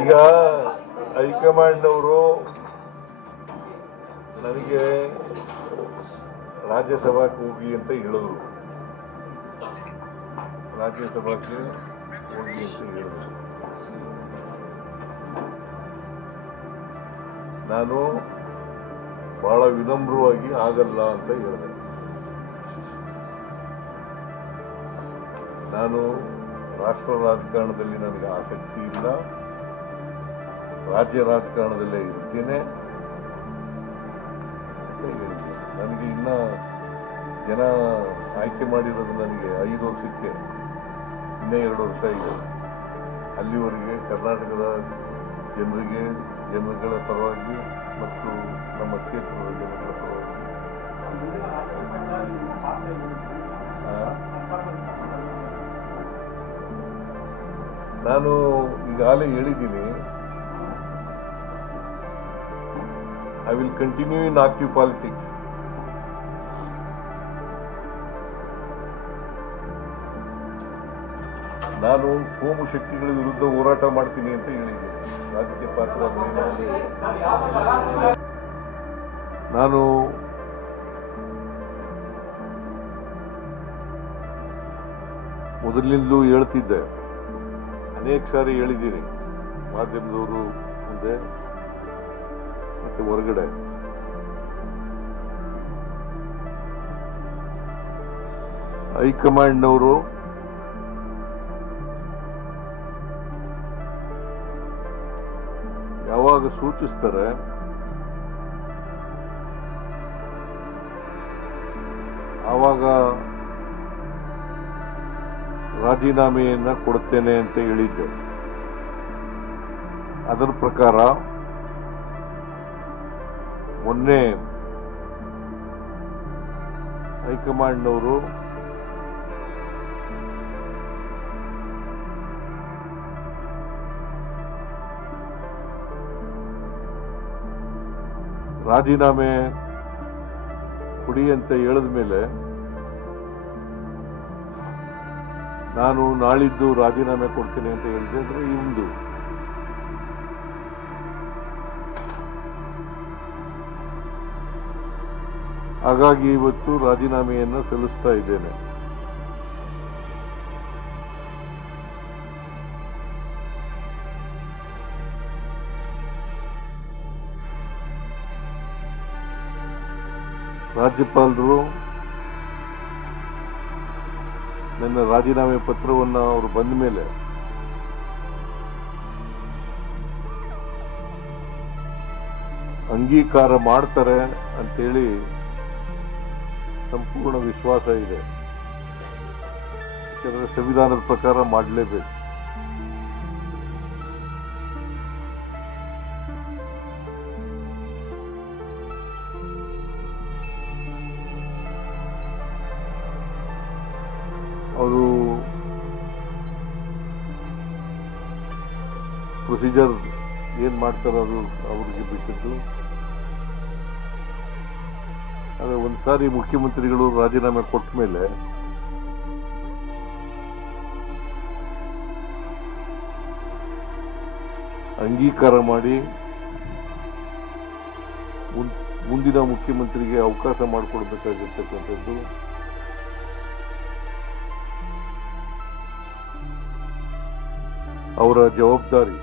ಈಗ ಹೈಕಮಾಂಡ್ನವರು ನನಗೆ ರಾಜ್ಯಸಭಾಕ್ಕೆ ಹೋಗಿ ಅಂತ ಹೇಳಿದ್ರು. ರಾಜ್ಯಸಭಾಕ್ಕೆ ಹೋಗಿ ಅಂತ ಹೇಳಿದ್ರು. ನಾನು ಬಹಳ ವಿನಮ್ರವಾಗಿ ಆಗಲ್ಲ ಅಂತ ಹೇಳಿದೆ. ನಾನು ರಾಷ್ಟ್ರ ರಾಜಕಾರಣದಲ್ಲಿ ನನಗೆ ಆಸಕ್ತಿ ಇಲ್ಲ, ರಾಜ್ಯ ರಾಜಕಾರಣದಲ್ಲೇ ಇರ್ತೇನೆ ಅಂತ ಹೇಳಿದ್ದೆ. ನನಗೆ ಇನ್ನ ಜನ ಆಯ್ಕೆ ಮಾಡಿರೋದು ನನಗೆ 5 ವರ್ಷಕ್ಕೆ, ಇನ್ನೂ 2 ವರ್ಷ ಇದೆ. ಅಲ್ಲಿವರೆಗೆ ಕರ್ನಾಟಕದ ಜನರುಗಳ ಪರವಾಗಿ ಮತ್ತು ನಮ್ಮ ಕ್ಷೇತ್ರದ ಜನಗಳ ಪರವಾಗಿ ನಾನು ಈಗಾಗಲೇ ಹೇಳಿದ್ದೀನಿ, I will continue in active politics. ನಾನು ಕೋಮು ಶಕ್ತಿಗಳ ವಿರುದ್ಧ ಹೋರಾಟ ಮಾಡ್ತೀನಿ ಅಂತ ಹೇಳಿದ್ದೀನಿ. ರಾಜಕೀಯ ಪಾತ್ರ ನಾನು ಮೊದಲಿನಿಂದಲೂ ಹೇಳ್ತಿದ್ದೆ, ಅನೇಕ ಸಾರಿ ಹೇಳಿದ್ದೀನಿ ಮಾಧ್ಯಮದವರು ಮುಂದೆ ಮತ್ತೆ ಹೊರಗಡೆ. ಹೈಕಮಾಂಡ್ನವರು ಯಾವಾಗ ಸೂಚಿಸ್ತಾರೆ ಆವಾಗ ರಾಜೀನಾಮೆಯನ್ನ ಕೊಡ್ತೇನೆ ಅಂತ ಹೇಳಿದ್ದೆ. ಅದರ ಪ್ರಕಾರ ಮೊನ್ನೆ ಹೈಕಮಾಂಡ್ನವರು ರಾಜೀನಾಮೆ ಕೊಡಿ ಅಂತ ಹೇಳಿದ ಮೇಲೆ ನಾನು ನಾಳಿದ್ದು ರಾಜೀನಾಮೆ ಕೊಡ್ತೀನಿ ಅಂತ ಹೇಳಿದೆ. ಅಂದ್ರೆ ಇಂದು ಹಾಗಾಗಿ ಇವತ್ತು ರಾಜೀನಾಮೆಯನ್ನು ಸಲ್ಲಿಸ್ತಾ ಇದ್ದೇನೆ. ರಾಜ್ಯಪಾಲರು ನನ್ನ ರಾಜೀನಾಮೆ ಪತ್ರವನ್ನು ಅವರು ಬಂದ ಮೇಲೆ ಅಂಗೀಕಾರ ಮಾಡ್ತಾರೆ ಅಂತೇಳಿ ಸಂಪೂರ್ಣ ವಿಶ್ವಾಸ ಇದೆ. ಯಾಕಂದ್ರೆ ಸಂವಿಧಾನದ ಪ್ರಕಾರ ಮಾಡಲೇಬೇಕು. ಅವರು ಪ್ರೊಸೀಜರ್ ಏನ್ ಮಾಡ್ತಾರೆ ಅದು ಅವ್ರಿಗೆ ಬಿಟ್ಟಿದ್ದು. ಆದರೆ ಒಂದ್ಸಾರಿ ಮುಖ್ಯಮಂತ್ರಿಗಳು ರಾಜೀನಾಮೆ ಕೊಟ್ಟ ಮೇಲೆ ಅಂಗೀಕಾರ ಮಾಡಿ ಮುಂದಿನ ಮುಖ್ಯಮಂತ್ರಿಗೆ ಅವಕಾಶ ಮಾಡಿಕೊಡ್ಬೇಕಾಗಿರ್ತಕ್ಕಂಥದ್ದು ಅವರ ಜವಾಬ್ದಾರಿ.